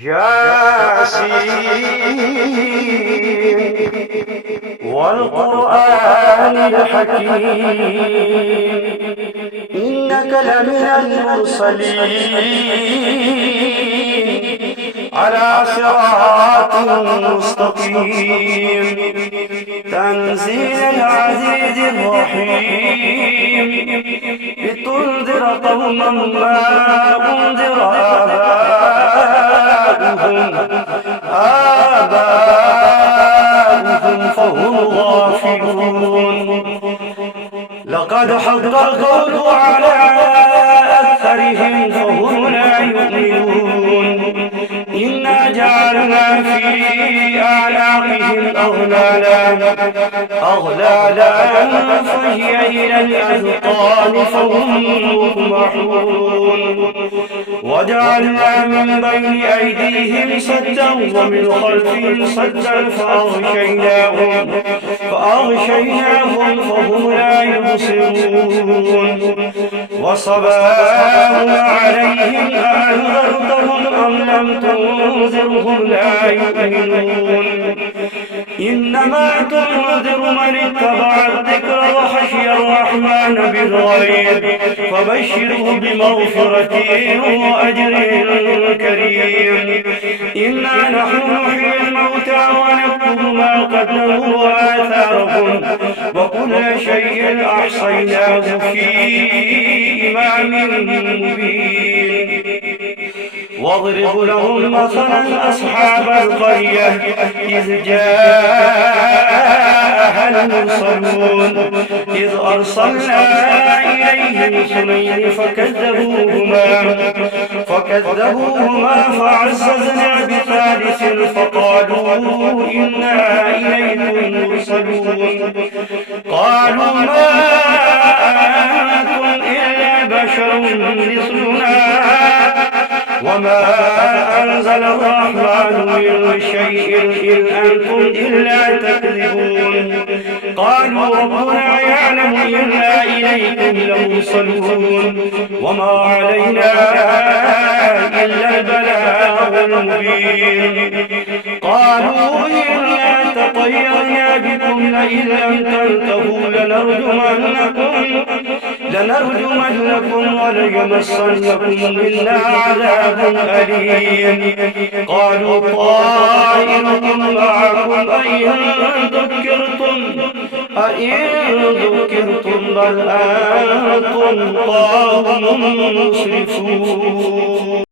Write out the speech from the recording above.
ياسين والقرآن الحكيم إنك لمن المرسلين على صراط مستقيم تنزيل العزيز الرحيم لتنذر قوما ما أنذر آباؤهم فهم غافلون لقد حق القول على أكثرهم فهم لا يؤمنون إنا جعلنا في أعناقهم أغلالا فهي إلى الأذقان فهم مقمحون وجعلنا من بين أيديهم سدا ومن خلفهم سدا فأغشيناهم فهم لا يبصرون وصباهم عليهم أنذرتهم أم لم تنذرهم لا يؤمنون إنما تنذر من اتبع الذكر وخشي الرحمن بالغيب فبشره بمغفرة وأجر كريم إنا نحن نحيي الموتى ونكتب ما قدموا وآثارهم وكل شيء أحصيناه في إمام مبين واضرب لهم مثلا أصحاب القرية إذ جاءها المرسلون إذ أرسلنا إليهم اثنين فكذبوهما فعززنا بثالث فقالوا إنا إليكم مرسلون قالوا ما أنتم إلا بشر مثلنا وما أنزل الرحمن من شيء إن أنتم إلا تكذبون قالوا ربنا يعلم إنا إليكم لمرسلون وما علينا إلا البلاغ المبين قالوا إنا تطيرنا بكم لئن لم تنتهوا لنرجمنكم وليمسنكم منا عذاب أليم قالوا طائركم معكم أئن ذكرتم بل أنتم قوم مسرفون